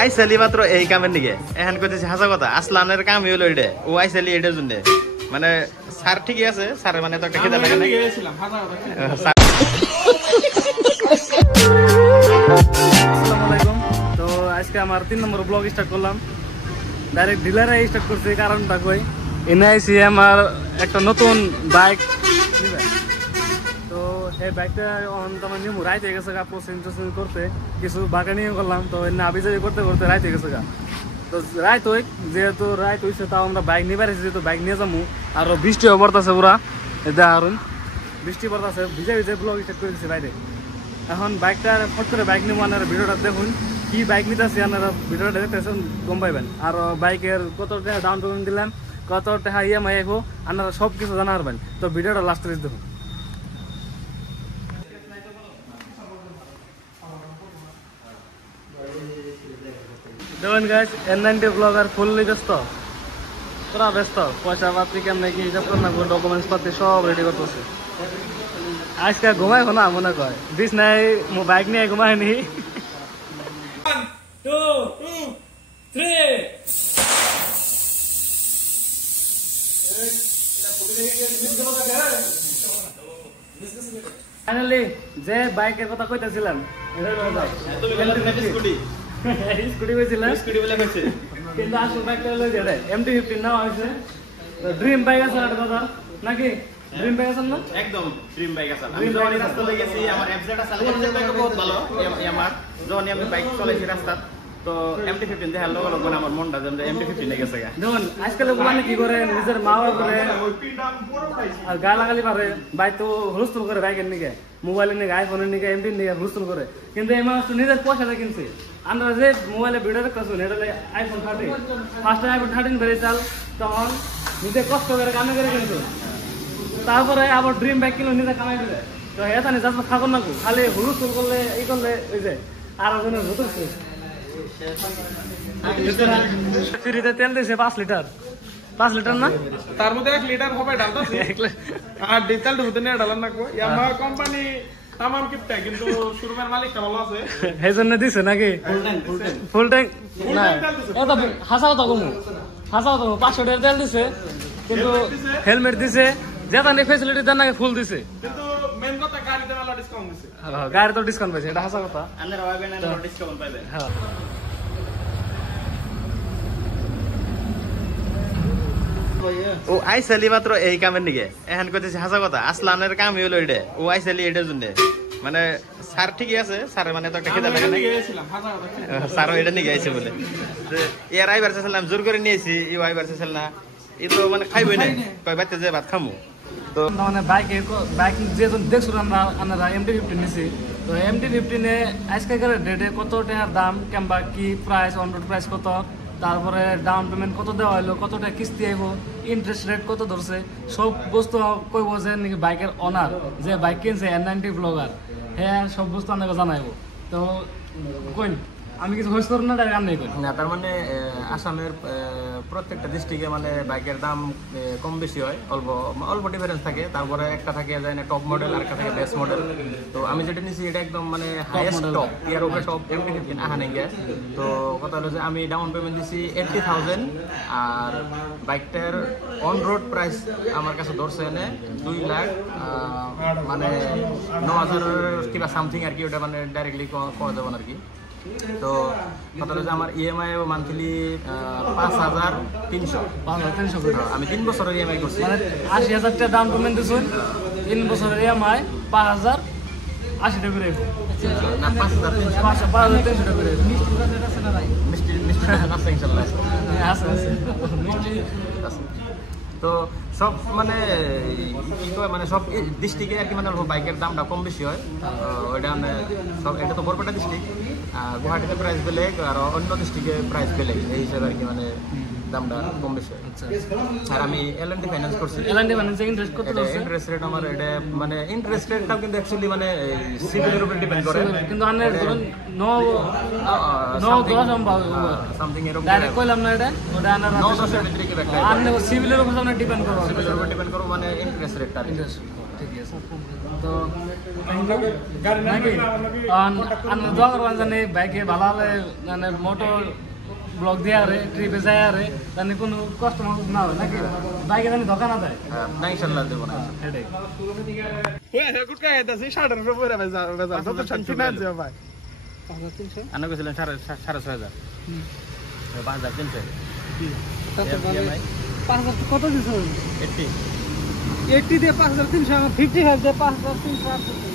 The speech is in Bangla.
আইসালি মাত্র এই কামের নিকে এখন কইতেছি হাসা কথা আসলানের কাম হইলো এটা ও আইসালি এটার জন্য মানে স্যার ঠিকই আছে স্যার মানে তো একটা খেতে লাগে না আসসালামু আলাইকুম তো আজকে আমার 3 নম্বর ব্লগ স্টার্ট করলাম ডাইরেক্ট ডিলারে স্টার্ট করছি কারণটা কই এনআইসি আমার একটা নতুন বাইক তো এই বাইকটা আমার নিয়ে রাইত হয়ে গেছে গা প্রসেসিং করতে কিছু বাগানি করলাম তো এনে আবিজাবি করতে করতে রাইত হয়ে গেছে গা তো রাইত হই যেহেতু রাইত হয়েছে তাও আমরা বাইক নিয়ে পারিছি যেহেতু বাইক নিয়ে যাবো আর বৃষ্টিও পড়তেছে পুরা দেখুন বৃষ্টি পড়তেছে ভিজে ভিজে ব্লগ স্টার্ট করে দিচ্ছি বাইরে এখন বাইকটা ফট করে বাইক নিবো আপনারা ভিডিওটা দেখুন কি বাইক নিতেছি আপনারা ভিডিওটা দেখতেছেন গম পাইবেন আর বাইকের কত টাকা ডাউন পেমেন্ট দিলাম কত টাকা ইএমআই আইবো আপনারা সব কিছু জানা পারবেন তো ভিডিওটা লাস্টে দেখুন দেখুন গাইস N90 ব্লগার ফুললি ব্যস্ত পুরা ব্যস্ত পয়সা পাতি কেমনে কি হিসাব করে না ডকুমেন্টস পাতি সব রেডি করতেছে আজকে ঘুমাইবো না মনে কয় দিস নাই বাইক নিয়ে ঘুমায়নি 1 2 3 ফাইনালি যে বাইকের কথা কইতেছিলাম স্কুটি কইছিলাম স্কুটি বলে কইছে কিন্তু আসল বাইকটা হলো যেটা MT-15 না হইছে ড্রিম বাইক আছে না দাদা নাকি ড্রিম বাইক আছে না একদম ড্রিম বাইক আছে আমি যখন রাস্তা লই গেছি আমার এফজেড আছে এফজেড বাইক বহুত ভালো আমার যখন আমি বাইক চালাইছি রাস্তা তো MT-15 দেখা লোক লোক আমার মনটা যেন MT-15 এ গেছে গা দেখুন আজকাল মানে কি করে নিজের মা বাবা করে আর গা লাগালি পারে বাইক তো হুলস্থুল করে বাইকের নিকে মোবাইলের নিকে আইফোনের নিকে MT নিকে হুলস্থুল করে কিন্তু এই মানুষ তো নিজের পয়সা দিয়ে কিনছে আমরা যে মোবাইলে ভিডিও দেখতেছি এটা আইফোন 13 ফার্স্ট আইফোন 13 বেরিয়ে চাল তখন নিজে কষ্ট করে কামে করে কিনতো তারপরে আবার ড্রিম বাইক কিনলো নিজে কামাই করে তো এটা নিজে থাকুন না খালি হুলস্থুল করলে এই করলে ওই যে আর ওখানে হতেছে ফ্রিতে তেল দিয়েছে 5 লিটার না তার মধ্যে 1 লিটার হবে ডালতাছে আর ডিজিটাল ঢুকতে নিয়ে ডালান না কো ইয়ামা কোম্পানি তামাম কিপটা কিন্তু শোরুমের মালিকটা ভালো আছে এইজন্য দিছে নাকি ফুল ট্যাঙ্ক না এটা হাসাও তো কমু 500 টাকা তেল দিছে কিন্তু হেলমেট দিছে যেটা নে ফ্যাসিলিটি দেন নাকি ফুল দিছে কিন্তু মেন কথা গাড়িতে ভালো ডিসকাউন্ট দিছে হ্যাঁ গাড়ি তো ডিসকাউন্ট পাইছে এটা হাসা কথা আপনারা ভাবেন না ডিসকাউন্ট পাবেন হ্যাঁ ও আইসালি মাত্র এই কামের নিকে এখন কইতেছি হাসা কথা আসলানের কাম হইলো এটা ও আইসালি এটার জন্য মানে স্যার ঠিকই আছে স্যার মানে তো একটা খেতে লাগে না স্যার এটা নিয়ে আইছে বলে এর আইবার চাইছিলাম জোর করে নিয়েছি ই আইবার চাইছিল না এই তো মানে খাইবই না কয় বাইতে যে ভাত খামু তো মানে বাইক যেজন দেখছো আমরা MT-15 নিছি তো MT-15 এ আজকালকার ডেটে কত টাকার দাম কিংবা কি প্রাইস অন রোড প্রাইস কত তারপরে ডাউন পেমেন্ট কত দেওয়া হলো কতটা কিস্তি আইব ইন্টারেস্ট রেট কত ধরছে সব বস্তু কইব যে নাকি বাইকের অনার যে বাইক কিনছে N90 ব্লগার হ্যাঁ সব বস্তু আপনাকে জানাইব তো কইন আমি কিছু হইস করব না তার কাম নাই কই না তার মানে আসামের প্রত্যেকটা ডিস্ট্রিক্টে মানে বাইকের দাম কম বেশি হয় অল্প ডিফারেন্স থাকে তারপরে একটা থাকে যায় না টপ মডেল আর একটা থাকে বেস মডেল তো আমি যেটা নিছি এটা একদম মানে হাইয়েস্ট টপ ইয়ার উপরে টপ MT-15 আহানে গে তো কথা হলো যে আমি ডাউন পেমেন্ট দিছি 80,000 আর বাইকটার অন রোড প্রাইস আমার কাছে ধরছে এনে 2 লাখ মানে 9,000 কিবা সামথিং আর কি ওটা মানে ডাইরেক্টলি করা যাবে না আর কি তো কথা হলো যে আমার ইএমআই মান্থলি 5,300 আমি 3 বছরের ইএমআই করছি মানে 80,000 টাকা ডাউন পেমেন্ট দিছুন 3 বছরের ইএমআই 5,080 টাকা করে না 5,300 5,300 টাকা করে মিষ্টি আছে ইনশাআল্লাহ আছে তো সব মানে কি কয় মানে সব ডিস্ট্রিক্টে আর কি মানে বাইকের দামটা কম বেশি হয় ওইটা মানে সব এটা তো বরপেটা ডিস্ট্রিক্ট গুয়াহাটিতে প্রাইস বেলেগ আর অন্য ডিস্ট্রিক্টে প্রাইস বেলেগ এই হিসাবে আর কি মানে দামটা কম বেশি হয় আর আমি L&T ফাইন্যান্স করছি L&T ফাইন্যান্স ইন্টারেস্ট কত আছে ইন্টারেস্ট রেট আমার এটা মানে ইন্টারেস্ট রেটটাও কিন্তু অ্যাকচুয়ালি মানে সিভিলের উপর ডিপেন্ড করে কিন্তু আনের ধরুন 9-10 সামথিং এরকম ডাইরেক্ট কইলাম না এটা ওটা আনার 9-10 এর ভিতরে কি ব্যাখ্যা আনের সিভিলের উপর আমরা ডিপেন্ড করব সিভিলের উপর ডিপেন্ড করব মানে ইন্টারেস্ট রেটটা ইন্টারেস্ট ঠিক আছে তো নাকি দোয়া করবেন জানি বাইকে ভালো হলে মানে মোটো ব্লগ দিয়ে আরে ট্রিপে যায় আরে জানি কোনো কষ্ট না হয় নাকি বাইকে জানি ধোকা না দেয় না ইনশাল্লাহ দেবো না এটাই গুড কাজ আছে 6,500 পরে বাজার তো শান্তি না যে ভাই 5300 আনা কইছিলেন 6,500 5,300 5,000 কত দিছো 80 80 দিয়ে 5,300 55 দিয়ে 5,300